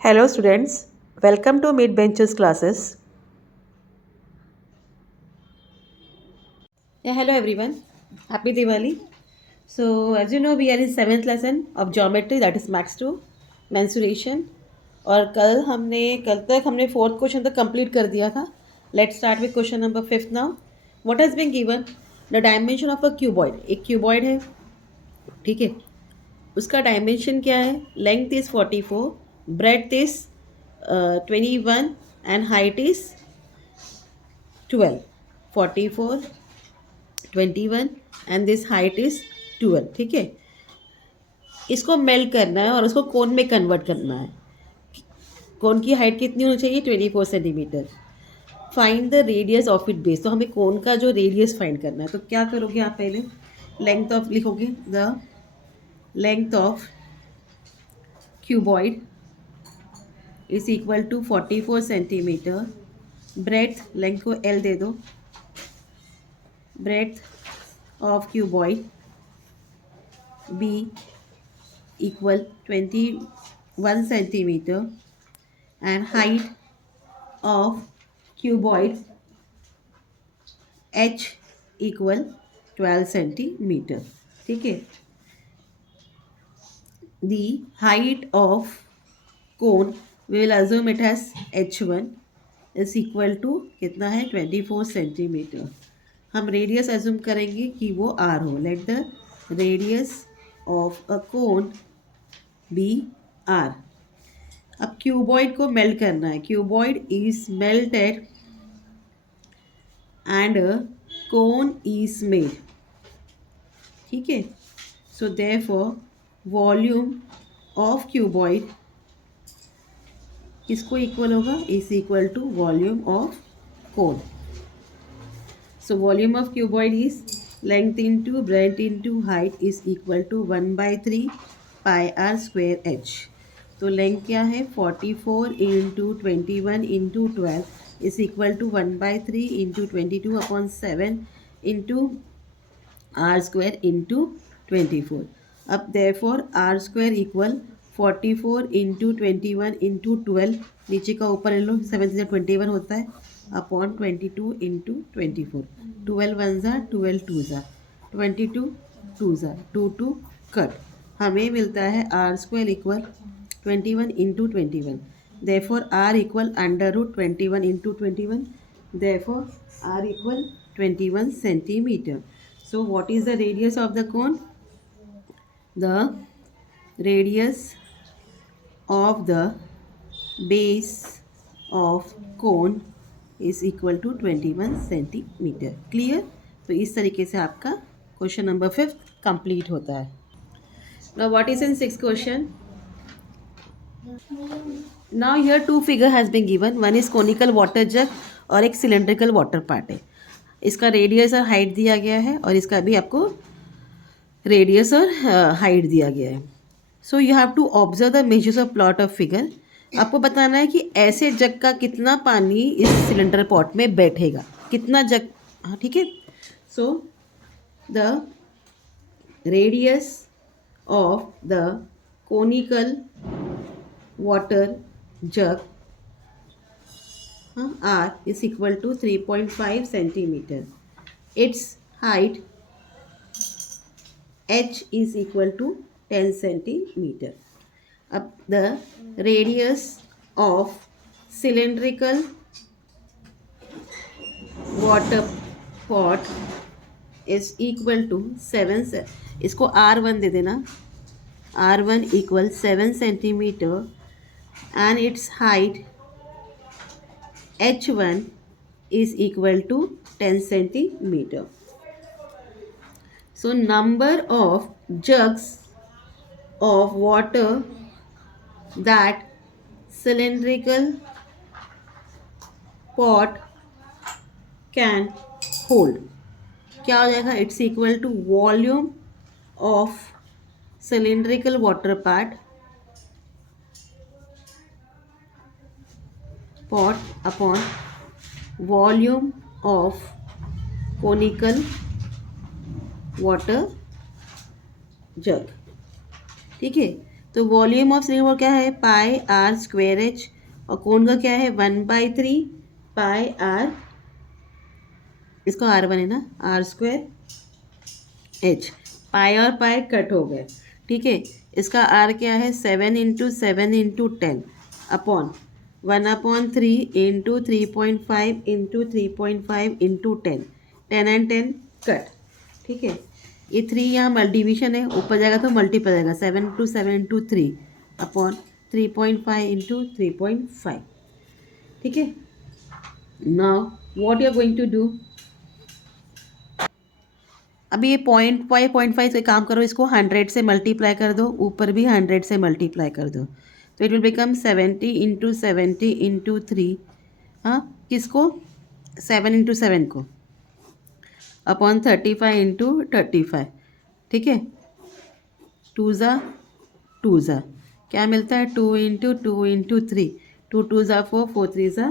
Hello students, welcome to Mid Benches classes. Hello everyone, happy Diwali. So as you know we are in 7th lesson of geometry, that is max 2 mensuration. और कल तक हमने 4th question तक complete कर दिया था. Let's start with question number 5 now. What has been given? The dimension of a cuboid. एक cuboid है, ठीक है. उसका डायमेंशन क्या है? Length is 44, breadth is 21 and height is 12. 44, 21 and this height is 12. ठीक है. इसको मेल्ट करना है और उसको कोन में कन्वर्ट करना है. कोन की हाइट कितनी होनी चाहिए? 24 centimetre. Find the radius of it base. तो हमें कोन का जो रेडियस फाइंड करना है. तो क्या करोगे आप? पहले लेंथ ऑफ लिखोगे. The length of cuboid is equal to 44 centimetre. Breadth, length को एल दे दो. Breadth of cuboid be equal 21 centimetre and height of cuboid h equal 12 centimeter. ठीक है. The height of cone we will assume it has h1 is equal to कितना है? 24 centimetre. हम radius assume करेंगे कि वो r हो. Let the radius of a cone be r. अब क्यूबॉइड को मेल्ट करना है. Cuboid is melted and cone is made. ठीक है. So therefore volume of cuboid किसको इक्वल होगा? Is equal to volume of cone. So volume of cuboid is length into breadth into height is equal to 1/3 pi r square h. तो length क्या है? 44 into 21 into 12 is equal to 1/3 into 22/7 into r square into 24. अब therefore r square equal 44 into 21 into 12, नीचे का ऊपर ले लो, 7 से 21 होता है, अपॉन 22 इंटू 24. 12 1 ज़ा, 12 2 ज़ा, 22 2 ज़ा, 2 2 कट. हमें मिलता है are square equal 21 into 21. Therefore, r equal under root 21 into 21. Therefore, r equal 21 centimeter. So, what is the radius of the cone? The radius of the base of cone is equal to 21 centimeter. Clear? तो इस तरीके से आपका question number 5 complete होता है. Now, what is in 6th question? Now here two figure has been given. One is conical water jug और एक cylindrical water part है. इसका रेडियस और हाइट दिया गया है और इसका भी आपको रेडियस और हाइट दिया गया है. So you have to observe the measures of plot of figure. आपको बताना है कि ऐसे जग का कितना पानी इस सिलेंडर पॉट में बैठेगा, कितना जग. हाँ, ठीक है. So the radius of the conical water jug r is equal to 3.5 centimeter. Its height h is equal to 10 centimeter. The radius of cylindrical water pot is equal to 7. इसको r1 दे देना. r1 equal 7 centimeter and its height h1 is equal to 10 centimeter. So number of jugs of water that cylindrical pot can hold. क्या हो जाएगा? It's equal to volume of cylindrical water pot upon volume of conical water jug. ठीक है. तो volume of cylinder क्या है pi r square H, और कोन का क्या है 1/3 पाई आर, इसको R1 है ना, आर स्क्वेयर एच। पाई और पाई कट हो गए, ठीक है। इसका आर क्या है 7 × 7 × 10 upon 1/3 into 3.5 into 3.5 into 10, 10 and 10 cut, ठीक है। ये 3 यहाँ डिवीजन है, ऊपर जाएगा तो मल्टीपल जाएगा, 7 × 7 × 3 अपॉन 3.5 इंटू 3.5, ठीक है। Now what you are going to do, अभी ये 0.5 से काम करो, इसको 100 से मल्टीप्लाई कर दो, ऊपर भी 100 से मल्टीप्लाई कर दो, तो इट विल बिकम 70 × 70 × 3, हाँ किसको 7 × 7 को, अपॉन 35 × 35, ठीक है। 2 ज़ा 2 ज़ा क्या मिलता है 2 × 2 × 3, 2 2 ज़ा 4, 4 3 ज़ा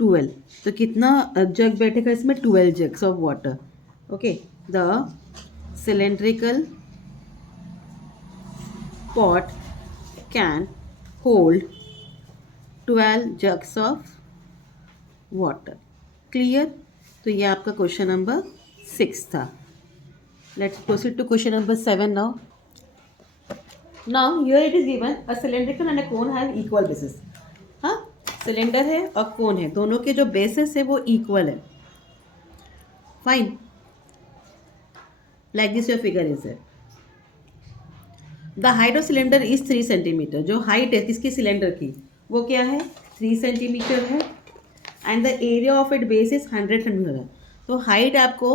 12, तो कितना जग बैठेगा इसमें 12 jugs of water, okay. The cylindrical pot can hold 12 jugs of water. Clear? तो ये आपका क्वेश्चन नंबर 6 था. Let's proceed to question number 7 now. Now here it is given a cylindrical and a cone have equal bases. हाँ, cylinder है और कोन है, दोनों के जो बेसिस है वो इक्वल है. Fine. Like this your figure is there. The height of cylinder is 3 centimetre. जो हाइट है किसकी सिलेंडर की वो क्या है 3 सेंटीमीटर है. And the area of it base is 100 centimetre. तो हाइट आपको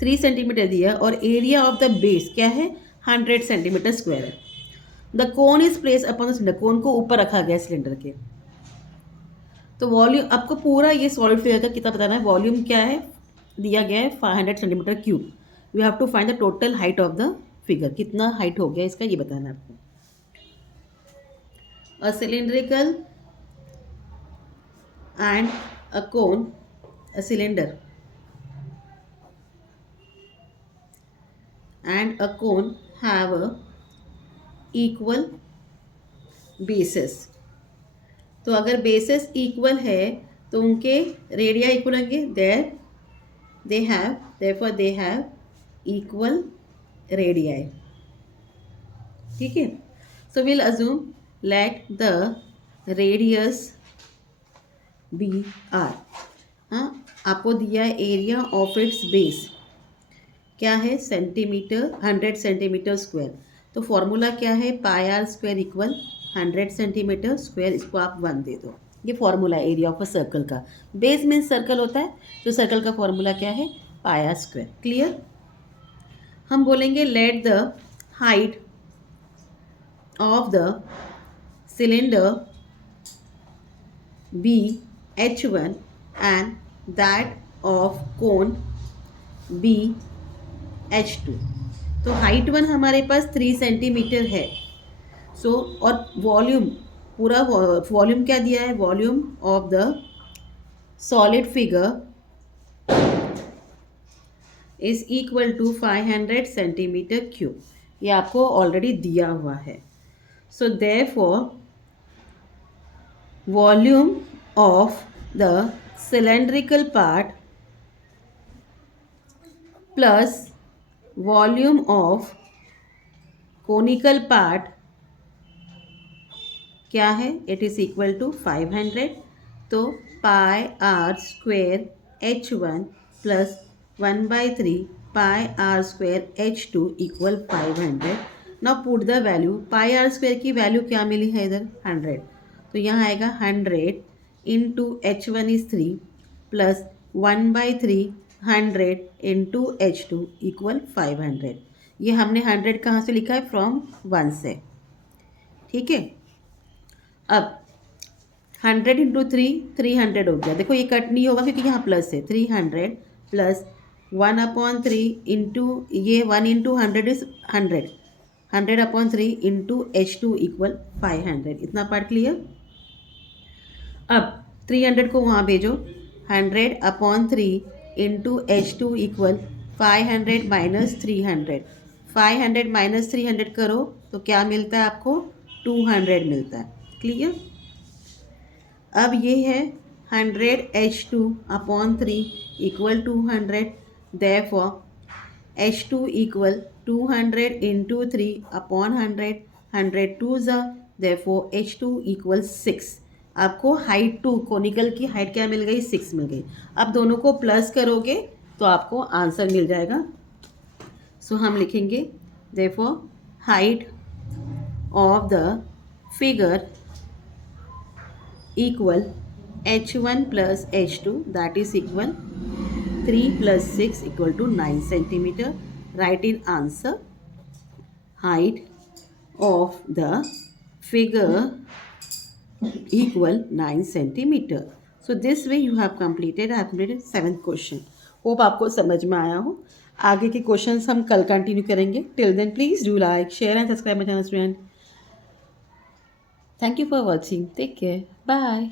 3 सेंटीमीटर दिया और एरिया ऑफ द बेस क्या है 100 सेंटीमीटर स्क्वायर है. The cone is place upon the cylinder. Cone को ऊपर रखा गया सिलेंडर के. तो वॉल्यूम आपको पूरा ये सॉलिड फिगर का कितना बताना है. वॉल्यूम क्या है दिया गया है 500 centimetre cube. You have to find the total height of the figure. कितना हाइट हो गया इसका ये बताना है आपको. A cylindrical and a cone, a cylinder and a cone have a equal basis. तो अगर बेसिस इक्वल है तो उनके रेडिया इक्वल होंगे. therefore they have equal radii. ठीक है. So we'll assume let the radius be r. हाँ, आपको दिया है एरिया ऑफ इट्स बेस क्या है सेंटीमीटर 100 सेंटीमीटर स्क्वायर. तो फॉर्मूला क्या है pi r square equal 100 centimetre square. इसको आप 1 दे दो. ये फॉर्मूला है एरिया ऑफ अ सर्कल का. बेस मीन्स सर्कल होता है, तो सर्कल का फॉर्मूला क्या है पाई आर स्क्वायर. क्लियर. हम बोलेंगे let the height of the cylinder be h1 and that of cone be h2. तो हाइट 1 हमारे पास 3 सेंटीमीटर है. सो और वॉल्यूम पूरा वॉल्यूम क्या दिया है volume of the solid figure is equal to 500 centimetre cube. ये आपको ऑलरेडी दिया हुआ है. So therefore volume of the cylindrical part plus volume of conical part क्या है इट इज इक्वल टू 500. तो pi r square h1 plus 1/3 pi r square h2 equal 500. Now put the value. Pi r square की value क्या मिली है इधर 100. तो यहाँ आएगा 100 into h1 is 3 plus 1/3 100 into h2 equal 500. ये हमने 100 कहाँ से लिखा है फ्रॉम 1 से. ठीक है. अब 100 इंटू 300 हो गया. देखो ये कट नहीं होगा क्योंकि यहाँ प्लस है. 300 प्लस 1/3 इंटू ये 1 into 100 is 100. 100/3 into h2 equal 500. इतना पार्ट क्लियर. अब 300 को वहाँ भेजो. 100/3 into h2 equal 500 minus 300. 500 minus 300 करो तो क्या मिलता है आपको 200 मिलता है। क्लियर। अब ये है 100H2/3 equal 200, therefore H2 equal 200 into 3/100, 100 2 ज़ा, देयरफॉर H2 इक्वल 6। आपको हाइट 2 कोनिकल की हाइट क्या मिल गई 6 मिल गई। अब दोनों को प्लस करोगे तो आपको आंसर मिल जाएगा। सो हम लिखेंगे therefore height of the figure equal H1 plus H2, that is equal 3 plus 6 equal to 9 centimeter. Write in answer height of the figure equal 9 centimeter. So this way you have completed 7th question. Hope आपको समझ में आया हो। आगे के questions हम कल continue करेंगे। Till then please do like, share and subscribe my channel student. Thank you for watching. Take care. Bye.